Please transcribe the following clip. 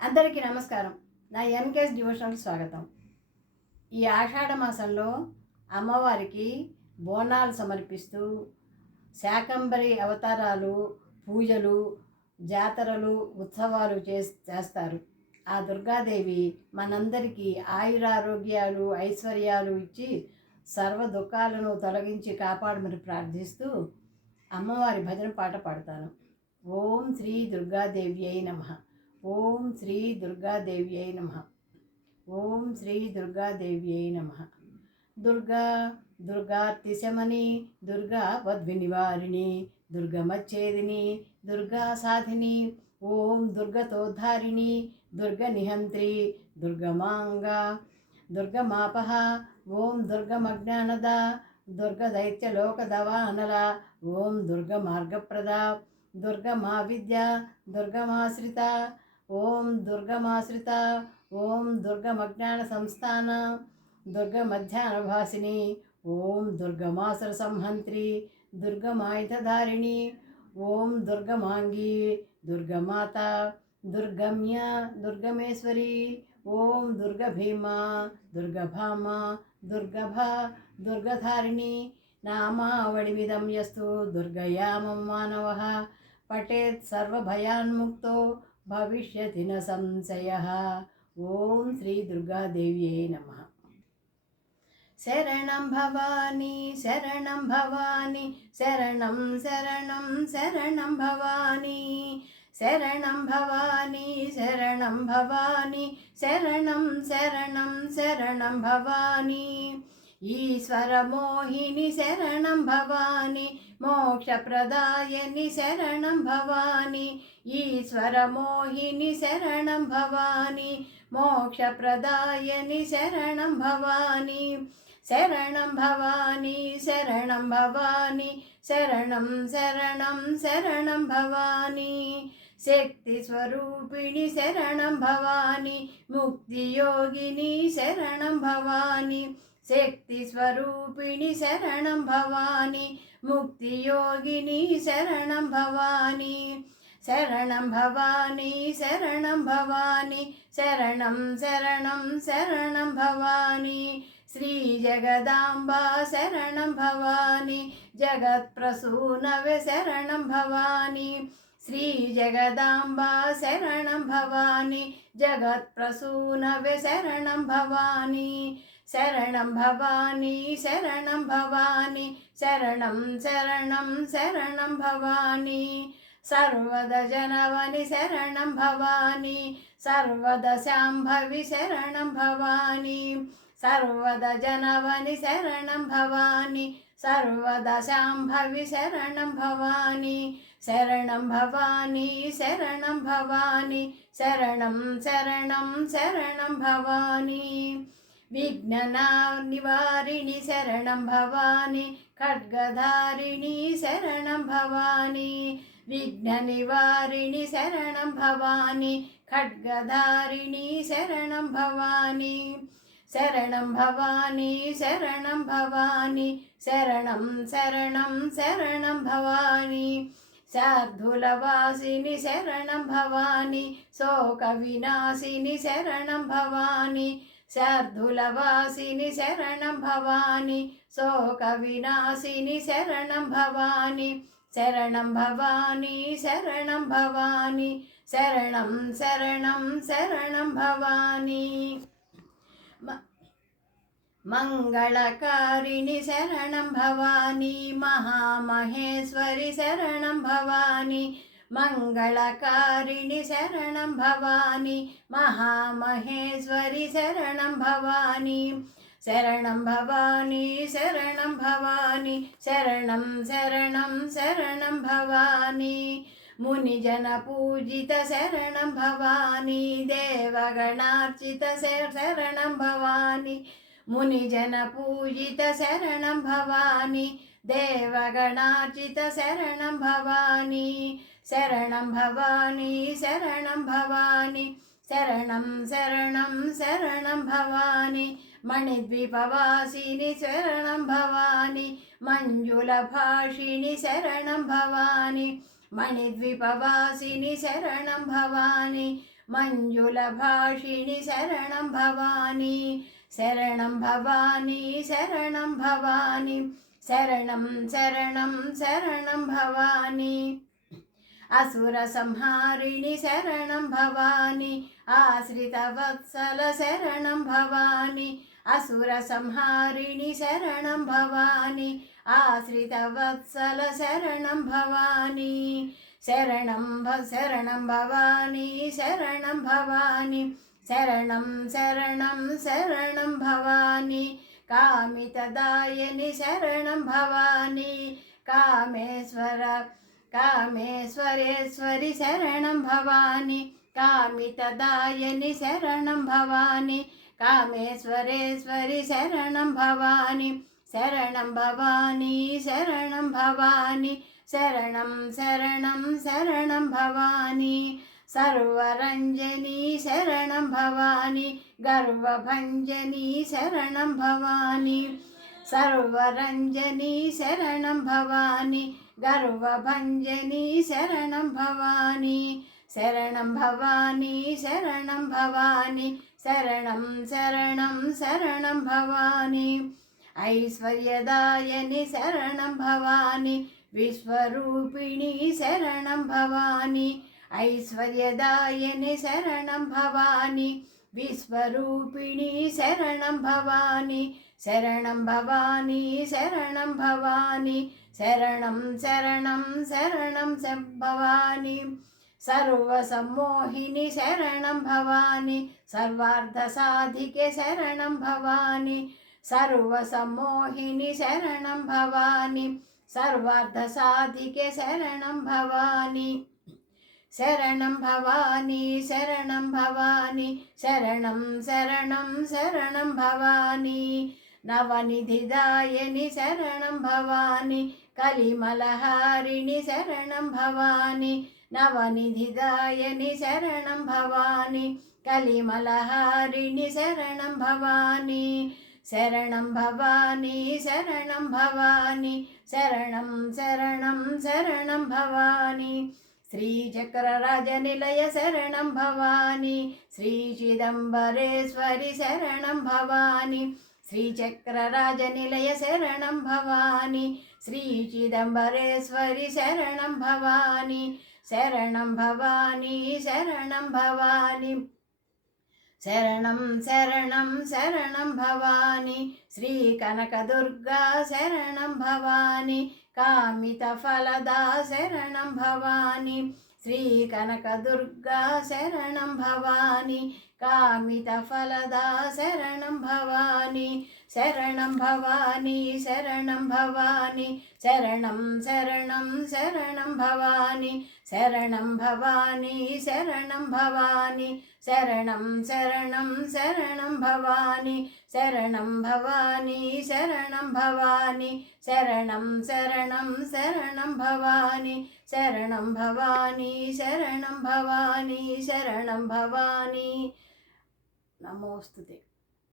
అందరికీ నమస్కారం. నా ఎన్కేఎస్ డివోషనల్కి స్వాగతం. ఈ ఆషాఢ మాసంలో అమ్మవారికి బోనాలు సమర్పిస్తూ శాకంబరి అవతారాలు, పూజలు, జాతరలు, ఉత్సవాలు చేస్తారు. ఆ దుర్గాదేవి మనందరికీ ఆయురారోగ్యాలు, ఐశ్వర్యాలు ఇచ్చి సర్వ దుఃఖాలను తొలగించి కాపాడమని ప్రార్థిస్తూ అమ్మవారి భజన పాట పాడతాను. ఓం శ్రీ దుర్గాదేవ్యై నమః. ఓం శ్రీ దుర్గాదేవ్యై నమః. ఓం శ్రీ దుర్గాదేవ్యై నమః. దుర్గా దుర్గార్తిశమని, దుర్గా వద్వినివారిణి, దుర్గమచ్ఛేదిని, దుర్గా సాధిని, ఓం దుర్గతోద్ధారిణి, దుర్గనిహంత్రి, దుర్గమాంగా, దుర్గమాపహ, ఓం దుర్గమజ్ఞానద, దుర్గదైత్యలోకదవానల, ఓం దుర్గమార్గప్రద, దుర్గమా విద్య, దుర్గమాశ్రిత, ఓం దుర్గమాశ్రిత, ఓం దుర్గమజ్ఞాన సంస్థాన, దుర్గమధ్యానభాసిని, ఓం దుర్గమాసుర సంహంత్రి, దుర్గమాయుధధారిణి, ఓం దుర్గమాంగి, దుర్గమాత, దుర్గమ్య, దుర్గమేశ్వరి, ఓం దుర్గభీమా, దుర్గభామ, దుర్గభ, దుర్గధారిణి. నామావళిమిదం యస్తు దుర్గయామం మానవః పఠేత్ సర్వభయాన్ముక్తో భవిష్యతి న సంశయః. ఓం శ్రీ దుర్గాదేవ్యై నమః. శరణం భవాని శరణం భవాని, శరణం శరణం శరణం భవాని, శరణం భవాని శరణం భవాని, శరణం శరణం శరణం భవాని, ఈశ్వరమోహిని శరణం భవాని, మోక్షప్రదాయని శరణం భవాని, ఈశ్వరమోహిని శరణం భవాని, మోక్షప్రదాయని శరణం భవాని, శరణం భవాని శరణం భవాని, శరణం శరణం శరణం భవాని, శక్తి స్వరూపిణి శరణం భవాని, ముక్తియోగిని శరణం భవాని, శక్తి స్వరూపిణి శరణం భవాని, ముక్తియోగిని శరణం భవాని, శరణం భవాని శరణం భవాని, శరణం శరణం శరణం భవాని, శ్రీ జగదాంబా శరణం భవాని, జగత్ప్రసూనవే శరణం భవాని, శ్రీ జగదాంబా శరణం భవాని, జగత్ప్రసూనవే శరణం భవాని, శరణం భవాని శరణం భవాని, శరణం శరణం శరణం భవాని, సర్వద జనవని శరణం భవాని, సర్వద శాంభవి శరణం భవాని, సర్వద జనవని శరణం భవాని, సర్వద శాంభవి శరణం భవాని, శరణం భవాని శరణం భవాని, శరణం శరణం శరణం భవాని, విఘ్న నివారిణి శరణం భవాని, ఖడ్గధారిణి శరణం భవాని, విఘ్న నివారిణి శరణం భవాని, ఖడ్గధారిణి శరణం భవాని, శరణం భవాని శరణం భవాని, శరణం శరణం శరణం భవాని, శార్ధులవాసిని శరణం భవాని, శోక వినాశిని శరణం భవాని, శార్ధులవాసిని శరణం భవాని, శోక వినాశిని శరణం భవాని, శరణం భవాని శరణం భవాని, శరణం శరణం శరణం భవాని, మంగళకారిణి శరణం భవాని, మహామహేశ్వరి శరణం భవాని, మంగళకారిణి శరణం భవాని, మహామహేశ్వరి శరణం భవాని, శరణం భవాని శరణం భవాని, శరణం శరణం శరణం భవాని, మునిజన పూజిత శరణం భవాని, దేవగణార్చిత శరణం భవాని, మునిజన పూజిత శరణం భవాని, దేవగణార్చిత శరణం భవాని, శరణం భవాని శరణం భవాని, శరణం శరణం శరణం భవాని, మణిద్వీపవాసిని శరణం భవాని, మంజుల భాషిణి శరణం భవాని, మణిద్వీపవాసిని శరణం భవాని, मञ्जुलभाषिणि शरणं भवानी शरणं भवानी शरणं भवानी शरणं शरणं शरणं भवानी असुरसंहारिणि शरणं भवानी आश्रितवत्सल शरणं भवानी असुरसंहारिणि शरणं भवानी आश्रितवत्सल शरणं भवानी शरणं भवानी शरणं भवानी शरणं शरणं शरणं भवानी कामितदायिनि शरणं भवानी कामेश्वरेश्वरि शरणं भवानी कामितदायिनि शरणं भवानी कामेश्वरेश्वरि शरणं भवानी शरणं भवानी शरणं भवानी शरणं शरणं शरणं भवानी सर्वरञ्जनी शरणं भवानी गर्वभञ्जनी शरणं भवानी सर्वरञ्जनी शरणं भवानी गर्वभञ्जनी शरणं भवानी शरणं भवानी शरणं भवानी शरणं शरणं शरणं भवानी ऐश्वर्यदायिनि शरणं भवानी विश्वरूपिणी शरणं भवानी ऐश्वर्यदायिनि शरणं भवानी विश्वरूपिणी शरणं भवानी शरणं भवानी शरणं भवानी शरणं शरणं शरणं भवानी सर्वसम्मोहिनि शरणं भवानी सर्वार्थसाधिके शरणं भवानी सर्वसम्मोहिनि शरणं भवानी सर्वार्थसाधिके शरणं भवानी शरणं भवानी शरणं भवानी शरणं शरणं शरणं भवानी नवनिधिदायिनि शरणं भवानी कलिमलहारिणि शरणं भवानी नवनिधिदायिनि शरणं भवानी कलिमलहारिणि शरणं भवानी शरणं भवानी शरणं भवानी शरणं शरणं शरणं भवानी श्रीचक्रराजनिलय शरणं भवानी श्रीचिदम्बरेश्वरि शरणं भवानी श्रीचक्रराजनिलय शरणं भवानी श्रीचिदम्बरेश्वरि शरणं भवानी शरणं भवानी शरणं भवानी शरणं शरणं शरणं भवानी श्रीकनकदुर्गा शरणं भवानी कामितफलदा शरणं भवानी श्रीकनकदुर्गा शरणं भवानी कामितफलदा शरणं भवानी शरणं भवानी शरणं भवानी शरणं शरणं शरणं भवानी शरणं भवानी शरणं भवानी शरणं शरणं शरणं भवानी शरणं भवानी शरणं भवानी शरणं शरणं शरणं भवानी शरणं भवानी शरणं भवानी शरणं भवानी नमोस्तुते।